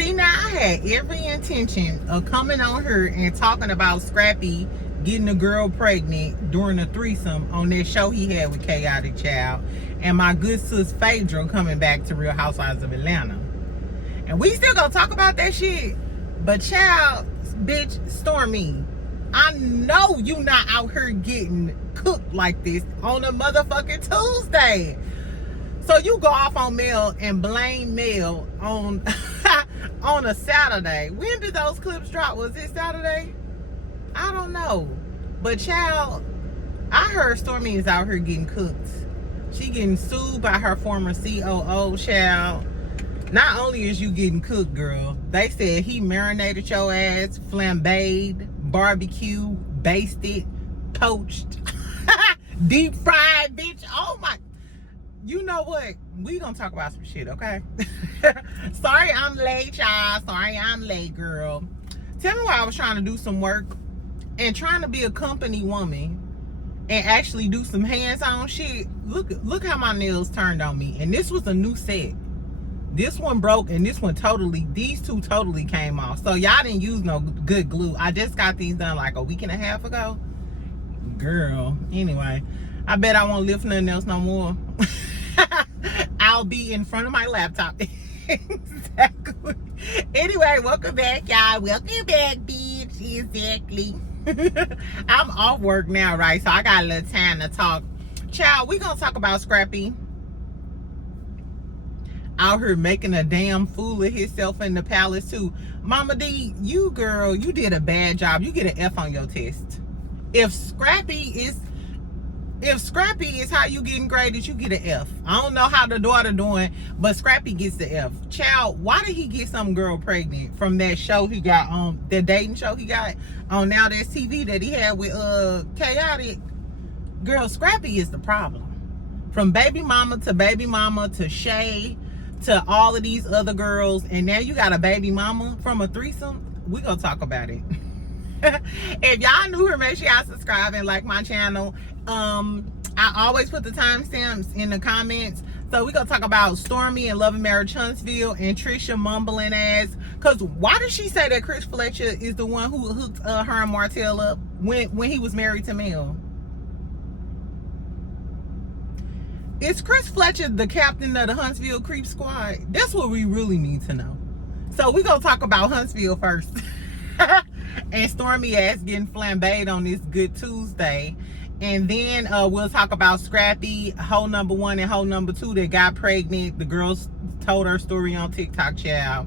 See, now I had every intention of coming on her and talking about Scrappy getting a girl pregnant during a threesome on that show he had with Chaotic Child, and my good sis Phaedra coming back to Real Housewives of Atlanta. And we still gonna talk about that shit. But child, bitch, Stormy, I know you not out here getting cooked like this on a motherfucking Tuesday. So you go off on Mel and blame Mel on on a Saturday. When did those clips drop? Was it Saturday? I don't know. But child, I heard Stormy is out here getting cooked. She getting sued by her former COO, child. Not only is you getting cooked, girl, they said he marinated your ass, flambéed, barbecue, basted, poached, deep fried, bitch. Oh my. You know what? We gonna talk about some shit, okay? Sorry I'm late, y'all. Sorry I'm late, girl. Tell me why I was trying to do some work and trying to be a company woman and actually do some hands-on shit. Look how my nails turned on me. And this was a new set. This one broke and this one totally, these two totally came off. So y'all didn't use no good glue. I just got these done like a week and a half ago. Girl, anyway, I bet I won't lift nothing else no more. I'll be in front of my laptop. Exactly. Anyway, welcome back, y'all. Welcome back, bitch. Exactly. I'm off work now, right? So I got a little time to talk. Child, we gonna talk about Scrappy out here making a damn fool of himself in the palace too. Mama D, you girl, you did a bad job. You get an F on your test. If Scrappy is how you getting graded, you get an F. I don't know how the daughter doing, but Scrappy gets the F. Child, why did he get some girl pregnant from that show he got on, the dating show he got on Now That's TV that he had with Chaotic? Girl, Scrappy is the problem. From baby mama to Shay to all of these other girls, and now you got a baby mama from a threesome. We gonna talk about it. If y'all new here, make sure y'all subscribe and like my channel. I always put the timestamps in the comments. So we gonna talk about Stormy and Love and Marriage Huntsville and Trisha mumbling ass. Cause why did she say that Chris Fletcher is the one who hooked her and Martell up when he was married to Mel? Is Chris Fletcher the captain of the Huntsville Creep Squad? That's what we really need to know. So we gonna talk about Huntsville first. And Stormy ass getting flambéed on this good Tuesday. And then we'll talk about Scrappy, hoe number 1 and hoe number 2 that got pregnant. The girls told her story on TikTok, child.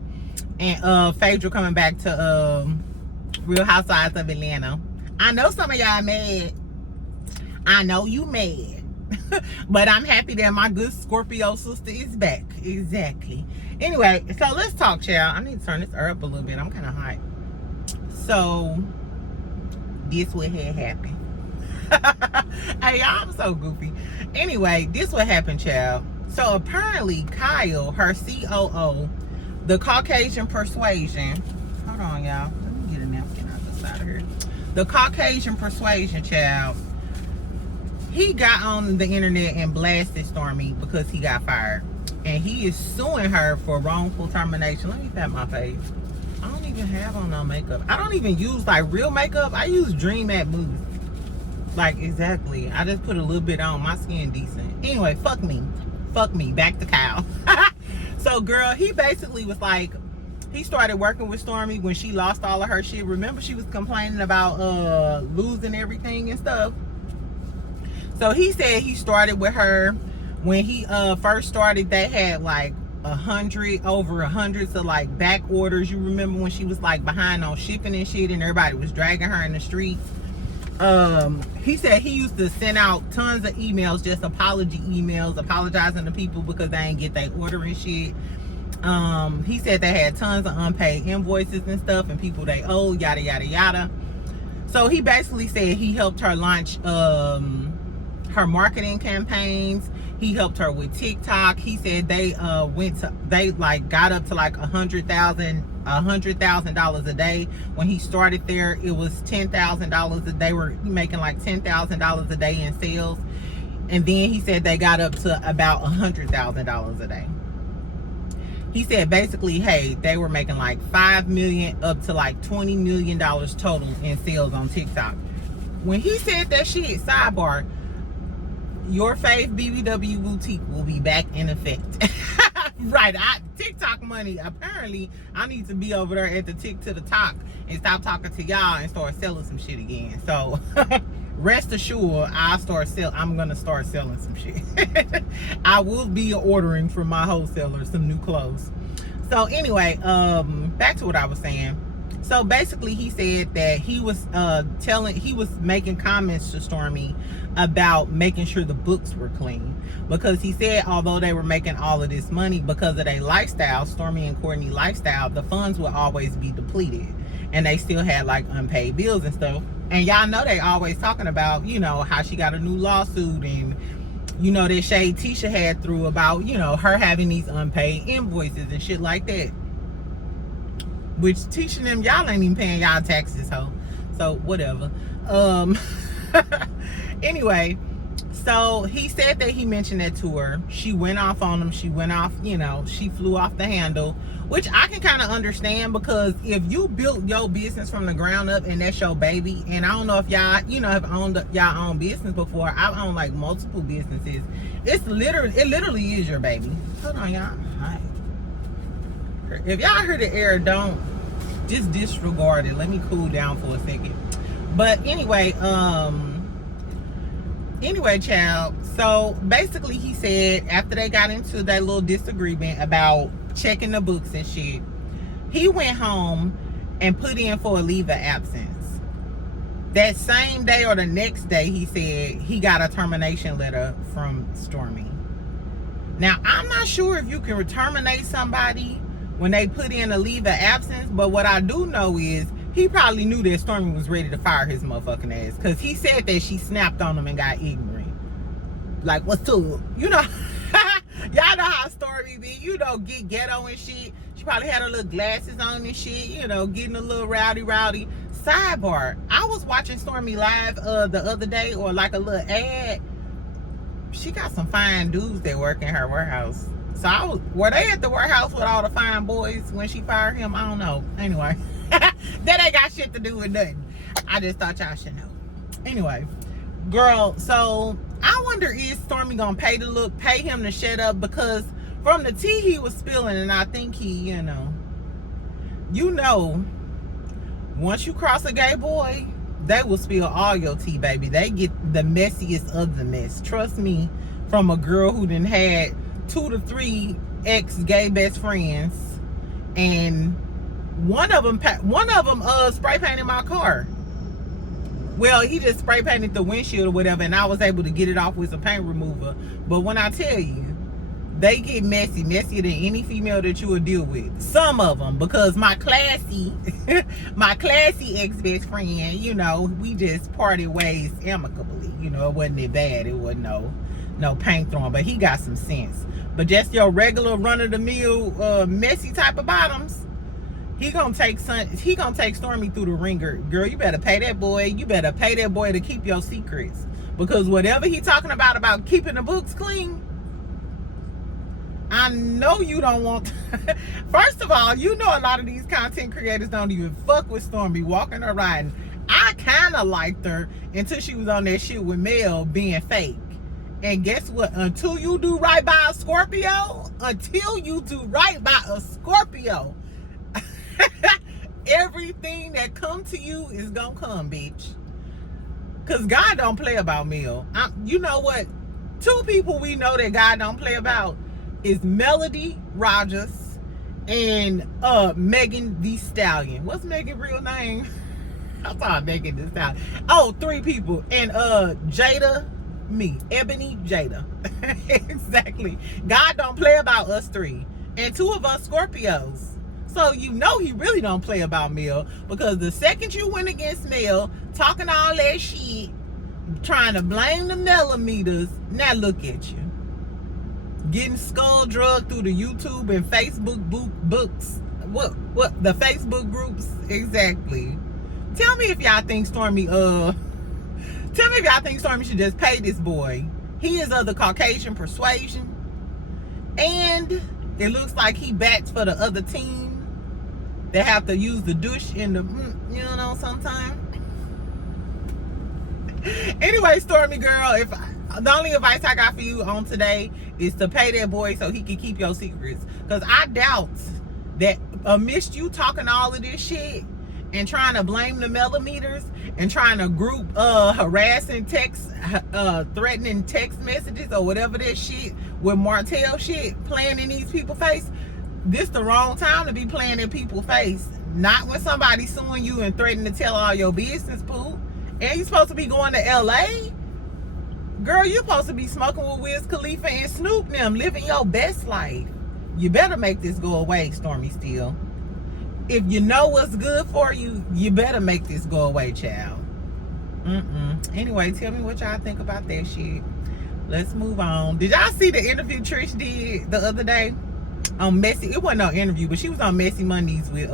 And Phaedra coming back to Real Housewives of Atlanta. I know some of y'all mad. I know you mad. But I'm happy that my good Scorpio sister is back. Exactly. Anyway, so let's talk, child. I need to turn this up a little bit. I'm kind of hot. So, this what had happened. Hey, I'm so goofy. Anyway, this what happened, child. So, apparently, Kyle, her COO, the Caucasian Persuasion. Hold on, y'all. Let me get a napkin out the side of here. The Caucasian Persuasion, child. He got on the internet and blasted Stormy because he got fired. And he is suing her for wrongful termination. Let me pat my face. I don't even have on no makeup. I don't even use like real makeup. I use Dream at Move. Like, exactly. I just put a little bit on. My skin decent. Anyway, fuck me. Fuck me. Back to Kyle. So, girl, he basically was like, he started working with Stormy when she lost all of her shit. Remember, she was complaining about losing everything and stuff. So he said he started with her when he first started. They had like over 100 so like back orders. You remember when she was like behind on shipping and shit and everybody was dragging her in the streets. He said he used to send out tons of emails, just apology emails, apologizing to people because they ain't get their order and shit. He said they had tons of unpaid invoices and stuff and people they owe, yada yada yada. So he basically said he helped her launch her marketing campaigns. He helped her with TikTok. He said they got up to like $100,000 a day. When he started there, it was $10,000 a day. They were making like $10,000 a day in sales. And then he said they got up to about $100,000 a day. he said basically, hey, they were making like $5 million up to like $20 million total in sales on TikTok. When he said that shit, sidebar, your fave BBW boutique will be back in effect. Right, TikTok money, apparently I need to be over there at the tick to the talk and stop talking to y'all and start selling some shit again. So rest assured, I'm gonna start selling some shit. I will be ordering from my wholesaler some new clothes. So anyway, back to what I was saying. So basically, he said that he was making comments to Stormy about making sure the books were clean, because he said although they were making all of this money because of their lifestyle, Stormy and Courtney lifestyle, the funds would always be depleted, and they still had like unpaid bills and stuff. And y'all know they always talking about, you know, how she got a new lawsuit, and you know that shade Tisha had through about, you know, her having these unpaid invoices and shit like that. Which Tisha them, y'all ain't even paying y'all taxes, ho. So whatever. Anyway, so he said that he mentioned that to her. She went off on him. She went off, you know, she flew off the handle, which I can kind of understand, because if you built your business from the ground up and that's your baby, and I don't know if y'all, you know, have owned y'all own business before. I've owned like multiple businesses. It literally is your baby. Hold on, y'all. Hi. If y'all hear the air, don't just disregard it. Let me cool down for a second. But anyway, child, so basically he said after they got into that little disagreement about checking the books and shit, he went home and put in for a leave of absence. That same day or the next day, he said he got a termination letter from Stormy. Now, I'm not sure if you can terminate somebody when they put in a leave of absence, but what I do know is he probably knew that Stormy was ready to fire his motherfucking ass, because he said that she snapped on him and got ignorant. Like, what's up? You know, y'all know how Stormy be, you know, get ghetto and shit. She probably had her little glasses on and shit, you know, getting a little rowdy. Sidebar, I was watching Stormy live the other day, or like a little ad. She got some fine dudes that work in her warehouse. So were they at the warehouse with all the fine boys when she fired him? I don't know. Anyway, that ain't got shit to do with nothing. I just thought y'all should know. Anyway, girl, so I wonder, is Stormy gonna pay him to shut up? Because from the tea he was spilling, and I think he, you know, once you cross a gay boy, they will spill all your tea, baby. They get the messiest of the mess. Trust me, from a girl who done had 2 to 3 ex-gay best friends, and one of them spray painted my car. Well, he just spray painted the windshield or whatever, and I was able to get it off with some paint remover. But when I tell you, they get messier than any female that you would deal with. Some of them, because my classy ex-best friend, you know, we just parted ways amicably. You know, it wasn't that bad. It wasn't no paint throwing, but he got some sense. But just your regular run-of-the-mill messy type of bottoms, he gonna take Stormy through the ringer. Girl, you better pay that boy. You better pay that boy to keep your secrets, because whatever he talking about keeping the books clean, I know you don't want. First of all, you know a lot of these content creators don't even fuck with Stormy walking or riding. I kind of liked her until she was on that shit with Mel being fake. And guess what? Until you do right by a Scorpio, everything that come to you is gonna come, bitch. Because God don't play about Mel. You know what? 2 people we know that God don't play about is Melody Rogers and Megan Thee Stallion. What's Megan's real name? I thought Megan Thee Stallion. Oh, 3 people. And Jada. Me, Ebony Jada. Exactly. God don't play about us 3, and 2 of us Scorpios. So you know he really don't play about Mel, because the second you went against Mel, talking all that shit, trying to blame the millimeters, now look at you, getting skull drugged through the YouTube and Facebook books. What the Facebook groups? Exactly. Tell me if y'all think Stormy should just pay this boy. He is of the Caucasian persuasion, and It looks like he bats for the other team. They have to use the douche in the, sometimes. Anyway, Stormy girl, the only advice I got for you on today is to pay that boy so he can keep your secrets. Because I doubt that amidst you talking all of this shit and trying to blame the millimeters and trying to group harassing text, threatening text messages or whatever that shit with Martell shit playing in these people's face, this the wrong time to be playing in people's face. Not when somebody's suing you and threatening to tell all your business, poo. And you supposed to be going to LA? Girl, you supposed to be smoking with Wiz Khalifa and Snoop them, living your best life. You better make this go away, Stormi Steele. If you know what's good for you, you better make this go away, child. Anyway, tell me what y'all think about that shit. Let's move on. Did y'all see the interview Trish did the other day on Messy? It wasn't no interview, but she was on Messy Mondays with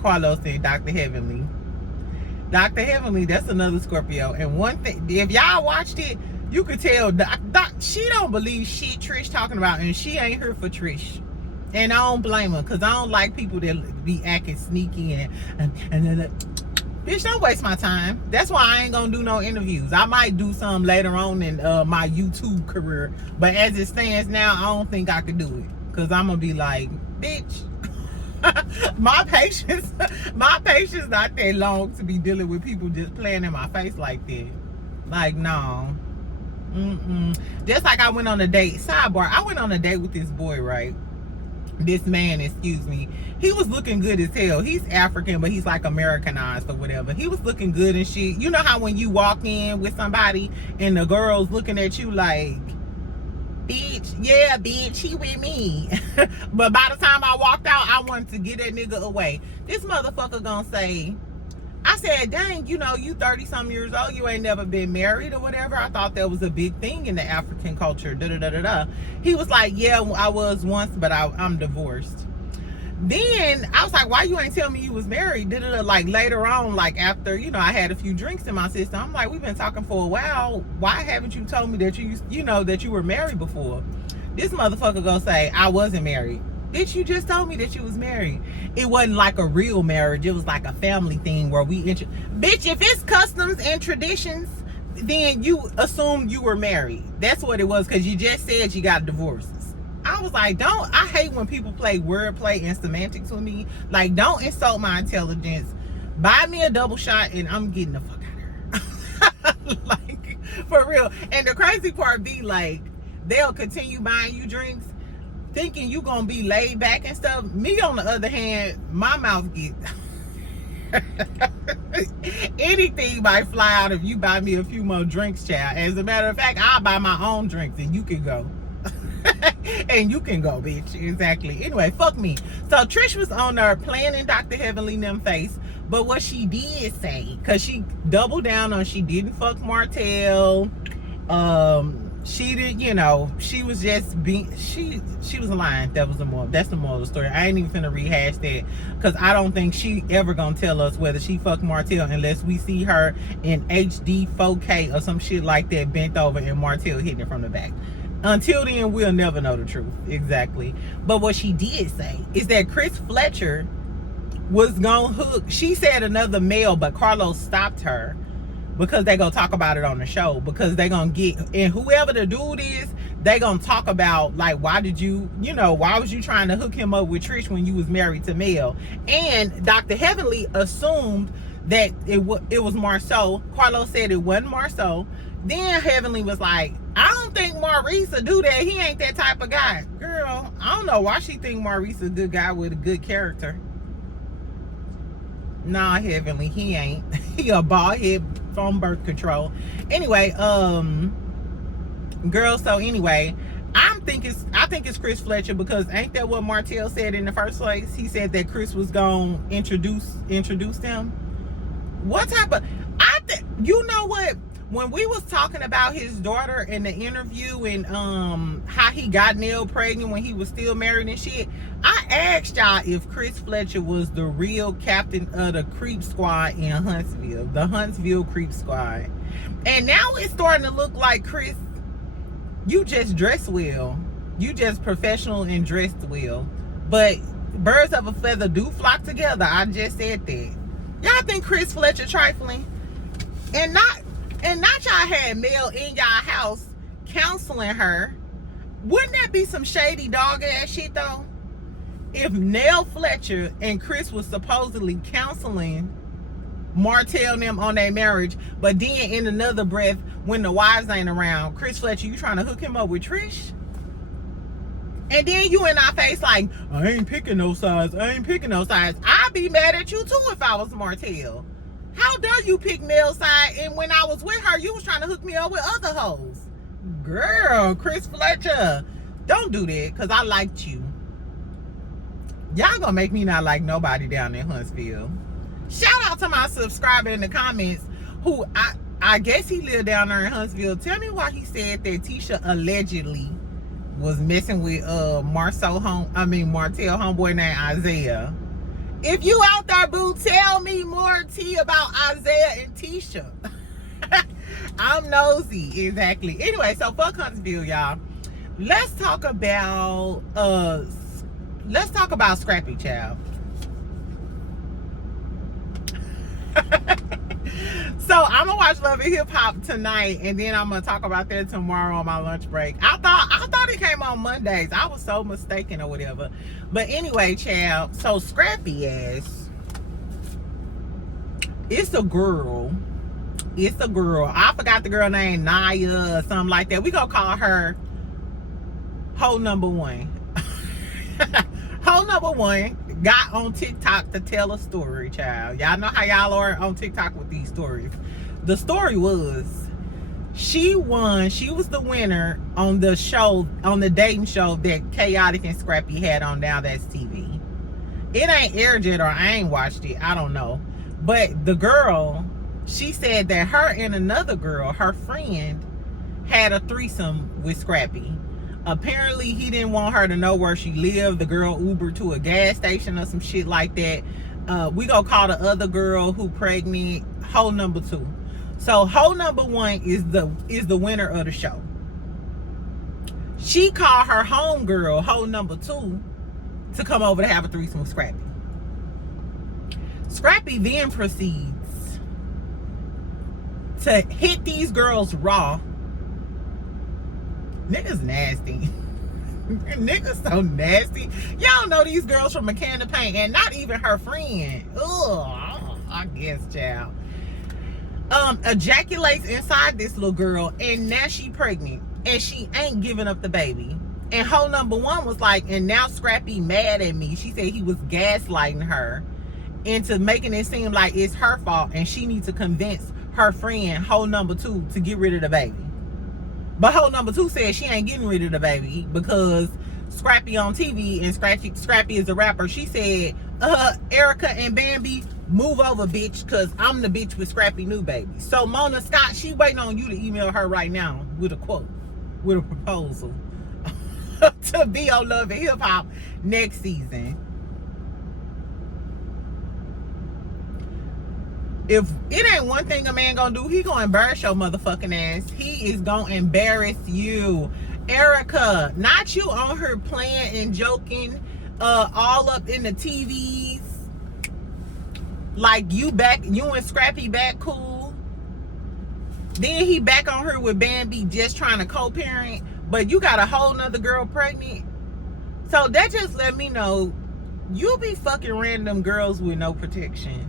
Carlos and Dr. Heavenly. Dr. Heavenly, that's another Scorpio. And one thing, if y'all watched it, you could tell she don't believe shit Trish talking about, and she ain't here for Trish. And I don't blame her, because I don't like people that be acting sneaky and bitch, don't waste my time. That's why I ain't gonna do no interviews. I might do some later on in my YouTube career, but as it stands now, I don't think I could do it, because I'm gonna be like, bitch, my patience not that long to be dealing with people just playing in my face like that. Like, no. Just like I went on a date, sidebar, I went on a date with this boy, right? This man, excuse me, he was looking good as hell. He's African, but he's like Americanized or whatever. He was looking good and shit. You know how when you walk in with somebody and the girl's looking at you like, bitch, yeah, bitch, he with me. But by the time I walked out, I wanted to get that nigga away. This motherfucker gonna say, I said, dang, you 30-something years old, you ain't never been married or whatever. I thought that was a big thing in the African culture, da-da-da-da-da. He was like, yeah, I was once, but I'm divorced. Then I was like, why you ain't tell me you was married? Da-da-da. Like later on, like after, I had a few drinks in my system, I'm like, we've been talking for a while. Why haven't you told me that that you were married before? This motherfucker gonna say, I wasn't married. Bitch, you just told me that you was married. It wasn't like a real marriage. It was like a family thing where bitch, if it's customs and traditions, then you assume you were married. That's what it was, because you just said you got divorces. I was like, I hate when people play wordplay and semantics with me. Like, don't insult my intelligence. Buy me a double shot and I'm getting the fuck out of here. Like, for real. And the crazy part be like, they'll continue buying you drinks thinking you gonna be laid back and stuff. Me, on the other hand, my mouth get anything might fly out if you buy me a few more drinks, child. As a matter of fact, I'll buy my own drinks and you can go. And you can go, bitch. Exactly. Anyway, fuck me. So Trish was on there playing in Dr. Heavenly them face, but what she did say, because she doubled down on she didn't fuck Martell, she did, she was just being, she was lying. That's the moral of the story. I ain't even finna rehash that, because I don't think she ever gonna tell us whether she fucked Martell unless we see her in HD 4K or some shit like that, bent over and Martell hitting it from the back. Until then, we'll never know the truth. Exactly. But what she did say is that Chris Fletcher was gonna hook, she said another male, but Carlos stopped her, because they gonna talk about it on the show, because they gonna get, and whoever the dude is, they gonna talk about, like, why was you trying to hook him up with Trish when you was married to Mel? And Dr. Heavenly assumed that it was Marceau. Carlos said it wasn't Marceau. Then Heavenly was like, I don't think Maurice will do that. He ain't that type of guy. Girl, I don't know why she think Maurice is a good guy with a good character. Nah, Heavenly, he ain't. He a bald head from birth control. Anyway, girl, so anyway, I think it's Chris Fletcher, because ain't that what Martell said in the first place? He said that Chris was gonna introduce them. What type of, you know what? When we was talking about his daughter in the interview and how he got Nell pregnant when he was still married and shit, I asked y'all if Chris Fletcher was the real captain of the creep squad in Huntsville, the Huntsville creep squad. And now it's starting to look like, Chris, you just dress well. You just professional and dressed well. But birds of a feather do flock together. I just said that. Y'all think Chris Fletcher trifling? And not y'all had Mel in y'all house counseling her. Wouldn't that be some shady dog ass shit though? If Nell Fletcher and Chris was supposedly counseling Martell and them on their marriage, but then in another breath, when the wives ain't around, Chris Fletcher, you trying to hook him up with Trish? And then you in our face like, I ain't picking no sides. I ain't picking no sides. I'd be mad at you too if I was Martell. How dare you pick Nell's side? And when I was with her, you was trying to hook me up with other hoes. Girl, Chris Fletcher, don't do that, because I liked you. Y'all gonna make me not like nobody down in Huntsville. Shout out to my subscriber in the comments who I guess he lived down there in Huntsville. Tell me why he said that Tisha allegedly was messing with Martell homeboy named Isaiah. If you out there, boo, tell me more tea about Isaiah and Tisha. I'm nosy, exactly. Anyway, so fuck Huntsville, y'all. Let's talk about Scrappy, child. So I'm gonna watch Love and Hip Hop tonight, and then I'm gonna talk about that tomorrow on my lunch break. I thought it came on Mondays. I was so mistaken or whatever. But anyway, child. So Scrappy ass. It's a girl. I forgot the girl name, Naya or something like that. We gonna call her hoe number one. Hoe number one got on TikTok to tell a story, child. Y'all know how y'all are on TikTok with these stories. The story was she won. She was the winner on the show, on the dating show that Chaotic and Scrappy had on Now That's TV. It ain't aired yet, or I ain't watched it. I don't know. But the girl, she said that her and another girl, her friend, had a threesome with Scrappy. Apparently, he didn't want her to know where she lived. The girl Ubered to a gas station or some shit like that. We gonna call the other girl who pregnant hoe number two. So hoe number one is the winner of the show. She called her home girl, hoe number two, to come over to have a threesome with Scrappy. Scrappy then proceeds to hit these girls raw. Niggas nasty. Niggas so nasty. Y'all know these girls from a can of paint, and not even her friend. Ugh, I guess, child. Ejaculates inside this little girl, and now she pregnant, and she ain't giving up the baby. And hoe number one was like, and now Scrappy mad at me. She said he was gaslighting her into making it seem like it's her fault, and she needs to convince her friend, hoe number two, to get rid of the baby. But hoe number two said she ain't getting rid of the baby because Scrappy on TV, and Scrappy is a rapper. She said, Erica and Bambi, move over, bitch, because I'm the bitch with Scrappy new baby. So Mona Scott, she waiting on you to email her right now with a quote, with a proposal to be on Love and Hip Hop next season. If it ain't one thing a man gonna do, he gonna embarrass your motherfucking ass. He is gonna embarrass you. Erica, not you on her playing and joking all up in the TVs. Like you and Scrappy back cool. Then he back on her with Bambi just trying to co-parent. But you got a whole nother girl pregnant. So that just let me know you be fucking random girls with no protection.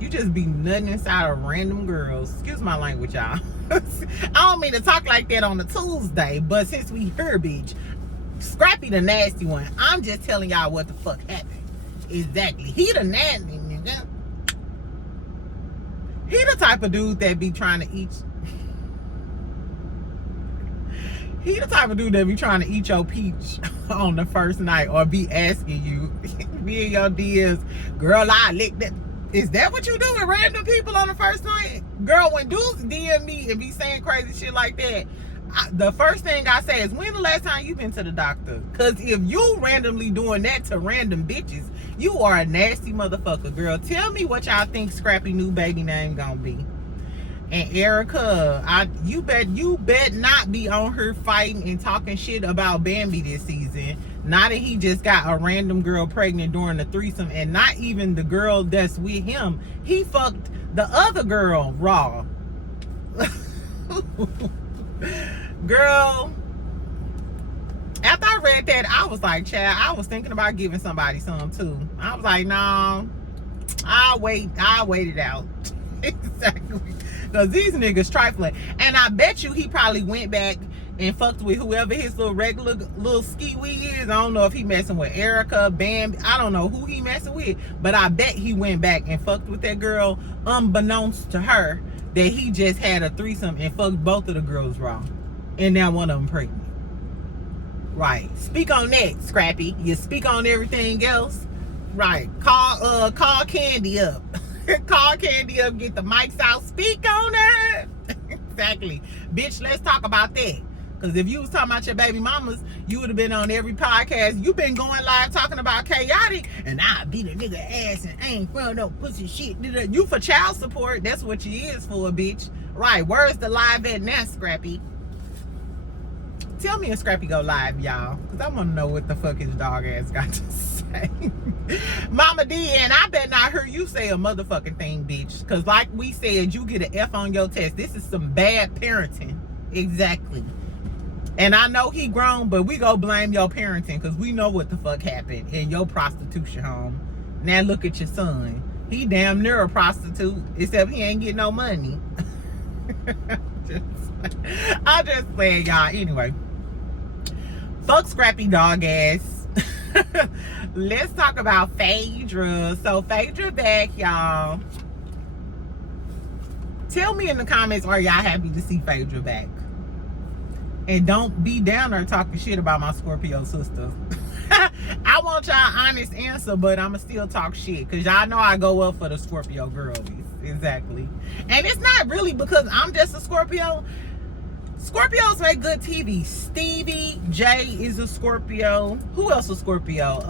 You just be nutting inside of random girls. Excuse my language, y'all. I don't mean to talk like that on a Tuesday, but since we here, bitch, Scrappy the nasty one. I'm just telling y'all what the fuck happened. Exactly. He the nasty nigga. He the type of dude that be trying to eat. He the type of dude that be trying to eat your peach on the first night, or be asking you, be in your DMs, girl, I licked that. Is that what you do with random people on the first night? Girl, when dudes DM me and be saying crazy shit like that, the first thing I say is, when the last time you been to the doctor? Because if you randomly doing that to random bitches, you are a nasty motherfucker, girl. Tell me what y'all think Scrappy new baby name gonna be. And Erica, you bet not be on her fighting and talking shit about Bambi this season. Not that he just got a random girl pregnant during the threesome, and not even the girl that's with him. He fucked the other girl raw. Girl, after I read that, I was like, Chad, I was thinking about giving somebody some too. I was like, no, I'll wait it out. Exactly. Because these niggas trifling. And I bet you he probably went back and fucked with whoever his little regular little ski-wee is. I don't know if he messing with Erica, Bambi. I don't know who he messing with. But I bet he went back and fucked with that girl unbeknownst to her that he just had a threesome and fucked both of the girls raw. And now one of them pregnant. Right. Speak on that, Scrappy. You speak on everything else. Right. Call Candy up. Call Candy up, get the mics out, speak on it. Exactly. Bitch, let's talk about that. Because if you was talking about your baby mamas, you would have been on every podcast. You been going live talking about chaotic, and I beat a nigga ass and ain't from no pussy shit. You for child support, that's what you is for, bitch. Right, where's the live at now, Scrappy? Tell me if Scrappy go live, y'all. Because I want to know what the fuck his dog ass got to say. Mama D, and I bet not hear you say a motherfucking thing, bitch. Because like we said, you get an F on your test. This is some bad parenting. Exactly. And I know he grown, but we go blame your parenting. Because we know what the fuck happened in your prostitution home. Now look at your son. He damn near a prostitute. Except he ain't getting no money. I'm just playing, y'all. Anyway. Fuck Scrappy dog ass. Let's talk about Phaedra. So Phaedra back, y'all. Tell me in the comments, are y'all happy to see Phaedra back? And don't be down there talking shit about my Scorpio sister. I want y'all honest answer, but I'ma still talk shit. Cause y'all know I go up for the Scorpio girlies. Exactly. And it's not really because I'm just a Scorpio. Scorpios make good TV. Stevie J is a Scorpio. Who else is Scorpio?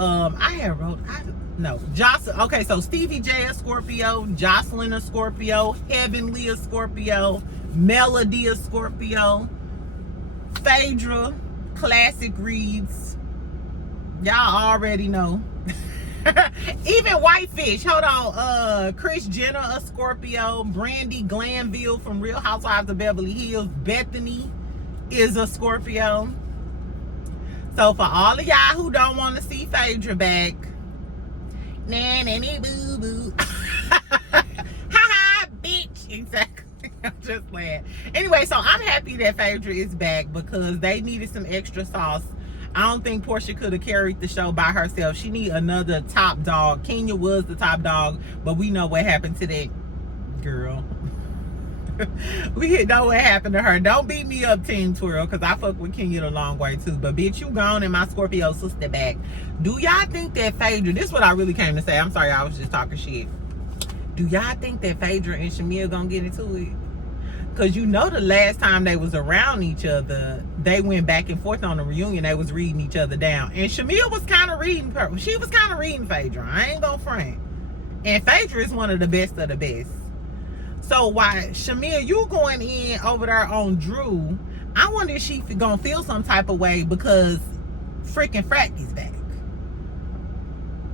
Jocelyn. Okay, so Stevie J is Scorpio. Jocelyn is Scorpio. Heavenly is Scorpio. Melody is Scorpio. Phaedra, classic reads. Y'all already know. Even Whitefish, hold on. Chris Jenner, a Scorpio. Brandy Glanville from Real Housewives of Beverly Hills. Bethany is a Scorpio. So for all of y'all who don't want to see Phaedra back, nanny boo boo. Ha ha, bitch. Exactly. I'm just playing. Anyway, so I'm happy that Phaedra is back because they needed some extra sauce. I don't think Porsha could have carried the show by herself. She need another top dog. Kenya was the top dog, but we know what happened to that girl. We know what happened to her. Don't beat me up, Team Twirl, because I fuck with Kenya the long way too. But bitch, you gone and my Scorpio sister back. Do y'all think that Phaedra, this is what I really came to say. I'm sorry, I was just talking shit. Do y'all think that Phaedra and Shamea gonna get into it? Because you know the last time they was around each other, they went back and forth on the reunion. They was reading each other down. And Shamea was kind of reading her. She was kind of reading Phaedra. I ain't gonna front. And Phaedra is one of the best of the best. So why, Shamea, you going in over there on Drew, I wonder if she gonna feel some type of way because freaking Frack is back.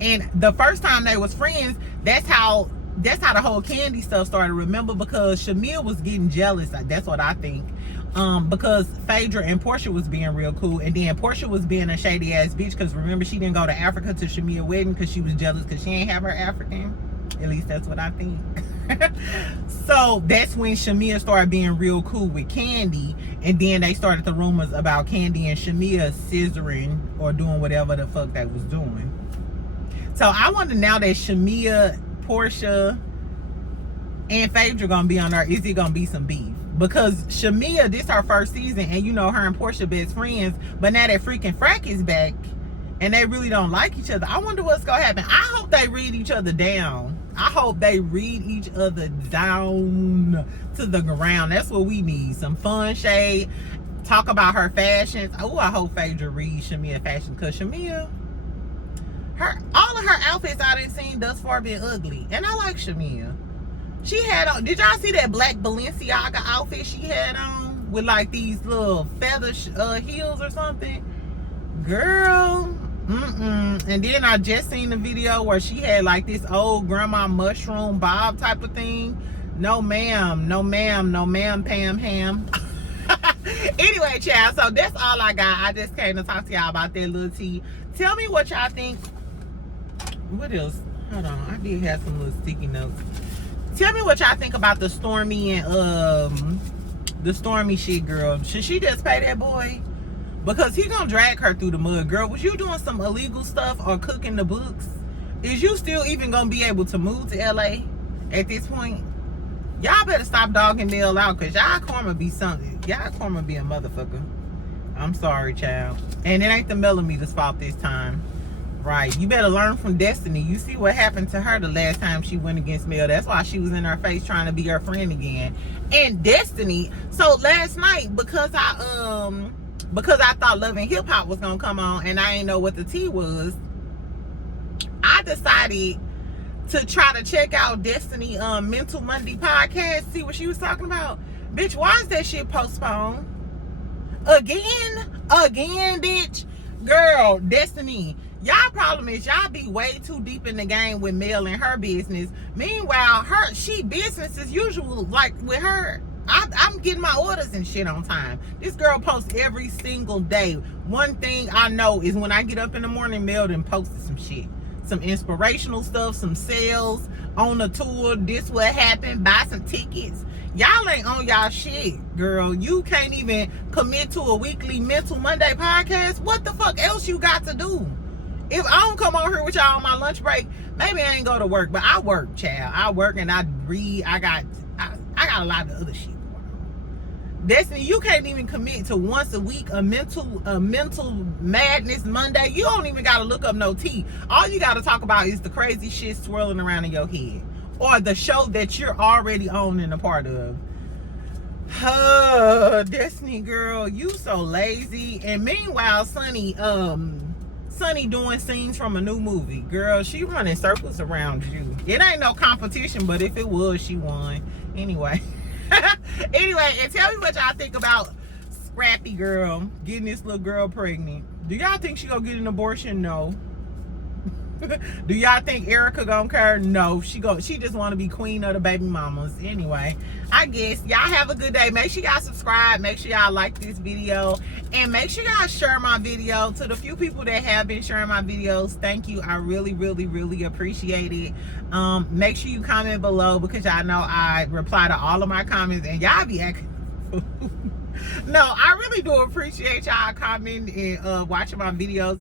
And the first time they was friends, that's how the whole Candy stuff started. Remember, because Shamea was getting jealous. That's what I think. Because Phaedra and Porsha was being real cool, and then Porsha was being a shady ass bitch. Because remember, she didn't go to Africa to Shamea's wedding because she was jealous because she ain't have her African. At least that's what I think. So that's when Shamea started being real cool with Candy, and then they started the rumors about Candy and Shamea scissoring or doing whatever the fuck they was doing. So I wonder now that Shamea, Porsha, and Phaedra gonna be on there, is it gonna be some beef? Because Shamea, this her first season, and you know her and Porsha best friends, but now that freaking Frack is back and they really don't like each other, I wonder what's gonna happen. I hope they read each other down. I hope they read each other down to the ground. That's what we need. Some fun shade. Talk about her fashions. Oh, I hope Phaedra reads Shamea fashion, because Shamea, all of her outfits I done seen thus far been ugly. And I like Shamea. She had on, did y'all see that black Balenciaga outfit she had on with like these little feather heels or something? Girl, and then I just seen the video where she had like this old grandma mushroom bob type of thing. No ma'am, no ma'am, no ma'am, Pam ham. Anyway, child, so that's all I got. I just came to talk to y'all about that little tea. Tell me what y'all think. What else? Hold on, I did have some little sticky notes. Tell me what y'all think about the Stormy and the Stormy shit, girl. Should she just pay that boy? Because he gonna drag her through the mud. Girl, was you doing some illegal stuff or cooking the books? Is you still even gonna be able to move to LA at this point? Y'all better stop dogging Mel out, because y'all karma be something. Y'all karma be a motherfucker. I'm sorry, child. And it ain't the millimeter's fault this time. Right. You better learn from Destiny. You see what happened to her the last time she went against Mel. That's why she was in her face trying to be her friend again. And Destiny, so last night, because I thought Love and Hip Hop was gonna come on and I ain't know what the tea was, I decided to try to check out Destiny Mental Monday podcast, see what she was talking about. Bitch, why is that shit postponed? Again, bitch. Girl, Destiny, y'all problem is y'all be way too deep in the game with Mel and her business. Meanwhile, she business as usual. Like with her, I'm getting my orders and shit on time. This girl posts every single day. One thing I know is when I get up in the morning, Mel done posted some shit. Some inspirational stuff, some sales on a tour. This what happened. Buy some tickets. Y'all ain't on y'all shit, girl. You can't even commit to a weekly Mental Monday podcast. What the fuck else you got to do? If I don't come on here with y'all on my lunch break, maybe I ain't go to work, but I work, child. I work and I read. I got a lot of other shit. Destiny, you can't even commit to once a week a mental madness Monday. You don't even gotta look up no tea. All you gotta talk about is the crazy shit swirling around in your head, or the show that you're already on and a part of. Destiny girl, you so lazy. And meanwhile, Sunny doing scenes from a new movie. Girl, she running circles around you. It ain't no competition, but if it was, she won. Anyway. Anyway, and tell me what y'all think about Scrappy girl getting this little girl pregnant. Do y'all think she gonna get an abortion? No. Do y'all think Erica gonna care? No. She just want to be queen of the baby mamas. Anyway, I guess y'all have a good day. Make sure y'all subscribe. Make sure y'all like this video, and make sure y'all share my video. To the few people that have been sharing my videos, thank you. I really, really, really appreciate it. Make sure you comment below, because y'all know I reply to all of my comments, and y'all be acting. No, I really do appreciate y'all commenting and watching my videos.